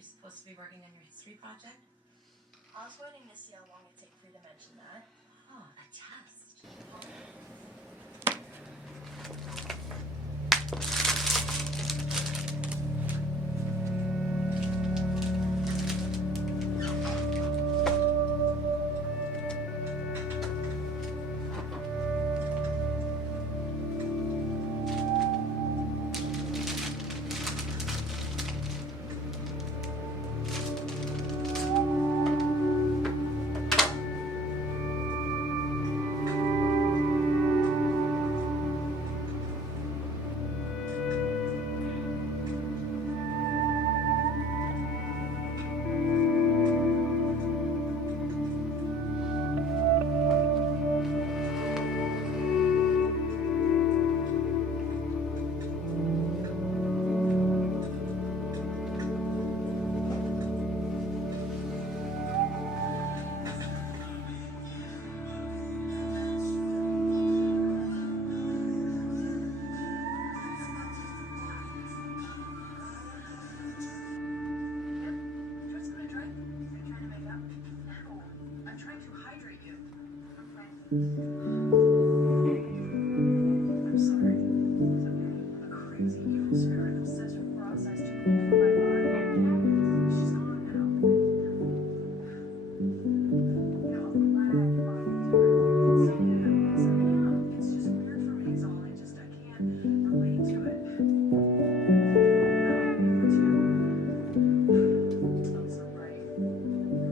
you supposed to be working on your history project? I was waiting to see how long it takes for you to mention that. Oh, a test. I'm sorry. It's okay. A crazy evil spirit obsessed with peroxide too cold for my body. She's gone now. You know, I'm glad I finally do it. So yeah, it's just weird for me is all. I can't relate to it. Number two, I'm so right. I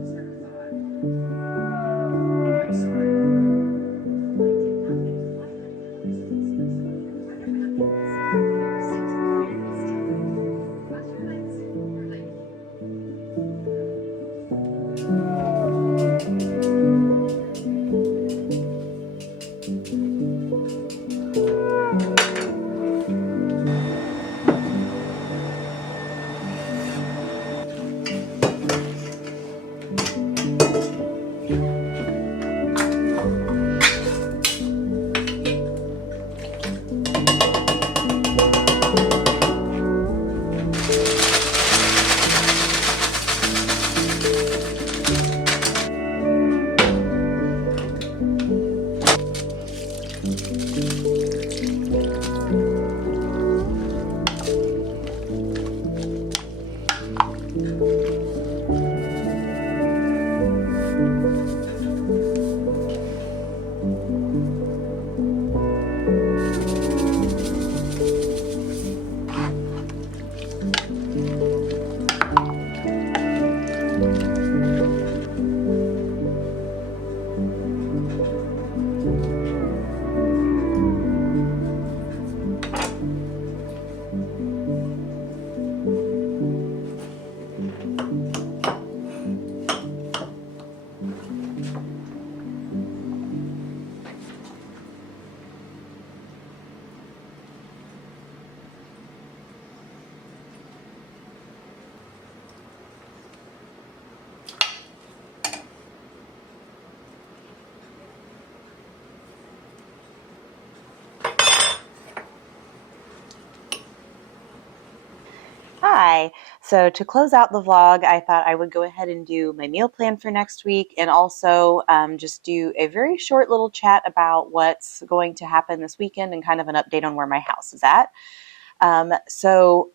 just never thought. I'm sorry. Hi. So to close out the vlog, I thought I would go ahead and do my meal plan for next week and also just do a very short little chat about what's going to happen this weekend and kind of an update on where my house is at. So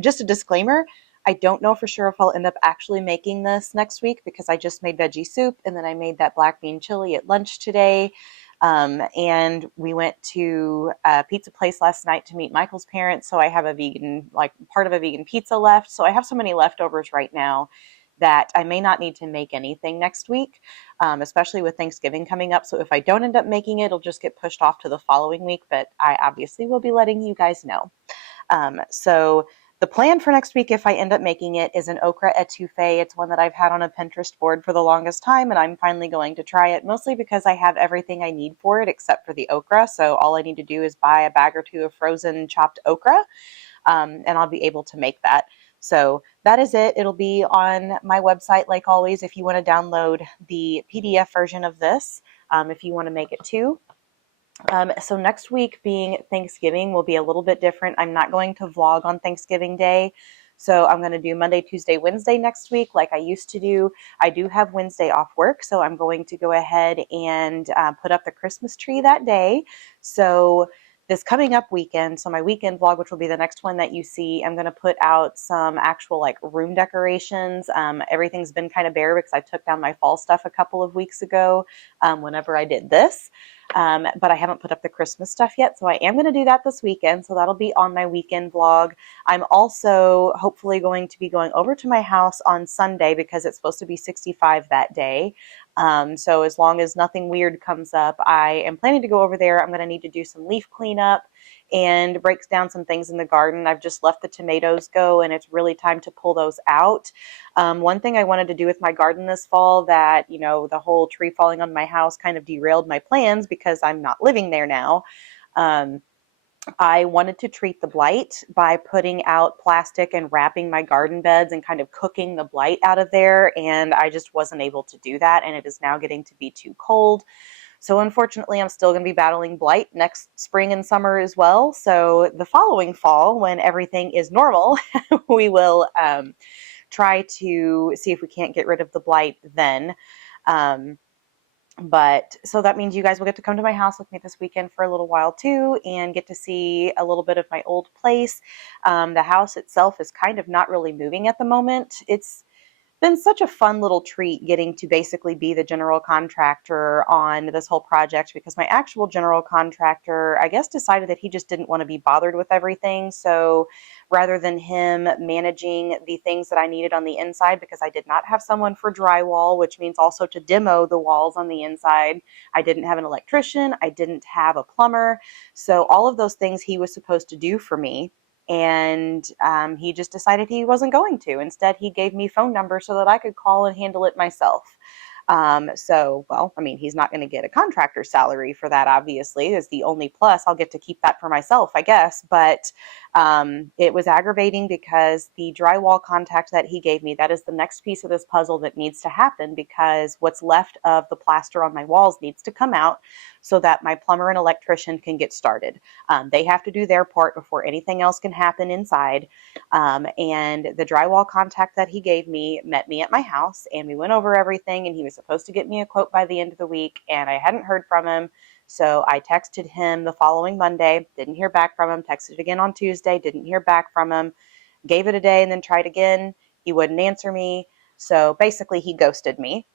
just a disclaimer, I don't know for sure if I'll end up actually making this next week because I just made veggie soup and then I made that black bean chili at lunch today. And we went to a pizza place last night to meet Michael's parents. So I have a vegan, like part of a vegan pizza left. So I have so many leftovers right now that I may not need to make anything next week, especially with Thanksgiving coming up. So if I don't end up making it, it'll just get pushed off to the following week, but I obviously will be letting you guys know. So the plan for next week, if I end up making it, is an okra etouffee. It's one that I've had on a Pinterest board for the longest time, and I'm finally going to try it, mostly because I have everything I need for it except for the okra. So all I need to do is buy a bag or two of frozen chopped okra, and I'll be able to make that. So that is it. It'll be on my website, like always, if you want to download the PDF version of this, if you want to make it too. So next week being Thanksgiving will be a little bit different. I'm not going to vlog on Thanksgiving Day So I'm going to do Monday, Tuesday, Wednesday next week like I used to do. I do have Wednesday off work, so I'm going to go ahead and put up the Christmas tree that day. So this coming up weekend, so my weekend vlog, which will be the next one that you see, I'm going to put out some actual like room decorations. Everything's been kind of bare because I took down my fall stuff a couple of weeks ago whenever I did this. But I haven't put up the Christmas stuff yet, so I am going to do that this weekend. So that'll be on my weekend vlog. I'm also hopefully going to be going over to my house on Sunday because it's supposed to be 65 that day. So as long as nothing weird comes up, I am planning to go over there. I'm going to need to do some leaf cleanup and breaks down some things in the garden. I've just let the tomatoes go and it's really time to pull those out. One thing I wanted to do with my garden this fall that, you know, the whole tree falling on my house kind of derailed my plans because I'm not living there now. I wanted to treat the blight by putting out plastic and wrapping my garden beds and kind of cooking the blight out of there. And I just wasn't able to do that. And it is now getting to be too cold. So unfortunately, I'm still going to be battling blight next spring and summer as well. So the following fall, when everything is normal, we will try to see if we can't get rid of the blight then. But so that means you guys will get to come to my house with me this weekend for a little while too and get to see a little bit of my old place. The house itself is kind of not really moving at the moment. It's been such a fun little treat getting to basically be the general contractor on this whole project because my actual general contractor, I guess, decided that he just didn't want to be bothered with everything. So rather than him managing the things that I needed on the inside, because I did not have someone for drywall, which means also to demo the walls on the inside, I didn't have an electrician, I didn't have a plumber. So all of those things he was supposed to do for me. And he just decided he wasn't going to. Instead, he gave me phone numbers so that I could call and handle it myself. Well, I mean, he's not going to get a contractor's salary for that, obviously, is the only plus. I'll get to keep that for myself, I guess. But it was aggravating because the drywall contact that he gave me, that is the next piece of this puzzle that needs to happen because what's left of the plaster on my walls needs to come out so that my plumber and electrician can get started. They have to do their part before anything else can happen inside. And the drywall contact that he gave me met me at my house and we went over everything and he was supposed to get me a quote by the end of the week and I hadn't heard from him. So I texted him the following Monday, didn't hear back from him, texted again on Tuesday, didn't hear back from him, gave it a day and then tried again. He wouldn't answer me. So basically he ghosted me.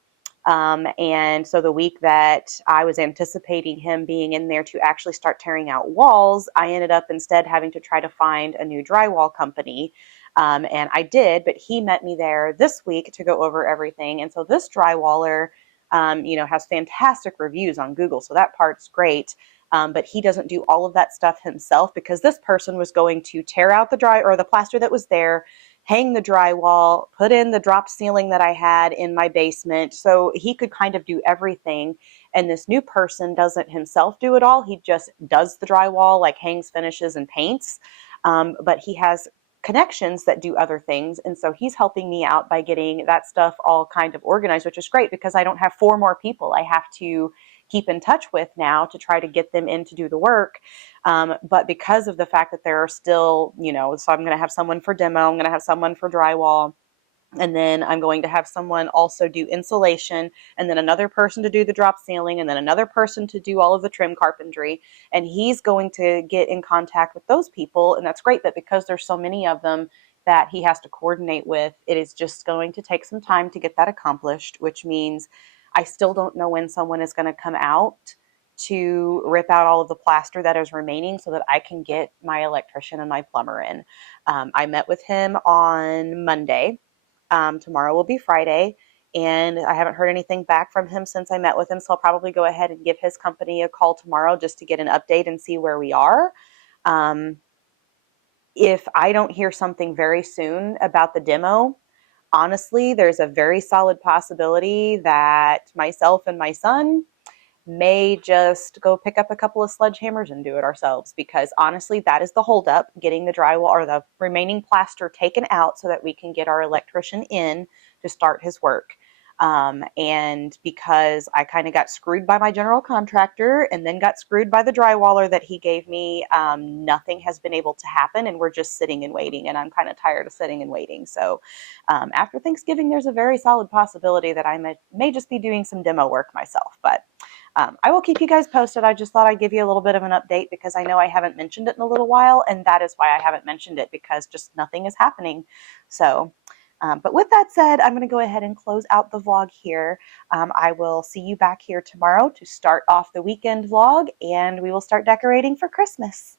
And so the week that I was anticipating him being in there to actually start tearing out walls, I ended up instead having to try to find a new drywall company. And I did, but he met me there this week to go over everything. And so this drywaller, has fantastic reviews on Google. So that part's great. But he doesn't do all of that stuff himself because this person was going to tear out the plaster that was there, hang the drywall, put in the drop ceiling that I had in my basement. So he could kind of do everything. And this new person doesn't himself do it all. He just does the drywall, like hangs, finishes, and paints. But he has connections that do other things. And so he's helping me out by getting that stuff all kind of organized, which is great because I don't have 4 more people I have to keep in touch with now to try to get them in to do the work. But because of the fact that there are still, so I'm going to have someone for demo, I'm going to have someone for drywall, and then I'm going to have someone also do insulation, and then another person to do the drop ceiling, and then another person to do all of the trim carpentry. And he's going to get in contact with those people. And that's great, but because there's so many of them that he has to coordinate with, it is just going to take some time to get that accomplished, which means I still don't know when someone is going to come out to rip out all of the plaster that is remaining so that I can get my electrician and my plumber in. I met with him on Monday. Tomorrow will be Friday, and I haven't heard anything back from him since I met with him, so I'll probably go ahead and give his company a call tomorrow just to get an update and see where we are. If I don't hear something very soon about the demo, honestly, there's a very solid possibility that myself and my son may just go pick up a couple of sledgehammers and do it ourselves, because honestly, that is the holdup, getting the drywall or the remaining plaster taken out so that we can get our electrician in to start his work. And because I kind of got screwed by my general contractor and then got screwed by the drywaller that he gave me, nothing has been able to happen, and we're just sitting and waiting, and I'm kind of tired of sitting and waiting. So after Thanksgiving, there's a very solid possibility that I may just be doing some demo work myself, but I will keep you guys posted. I just thought I'd give you a little bit of an update because I know I haven't mentioned it in a little while, and that is why I haven't mentioned it, because just nothing is happening. So but with that said, I'm going to go ahead and close out the vlog here. I will see you back here tomorrow to start off the weekend vlog, and we will start decorating for Christmas.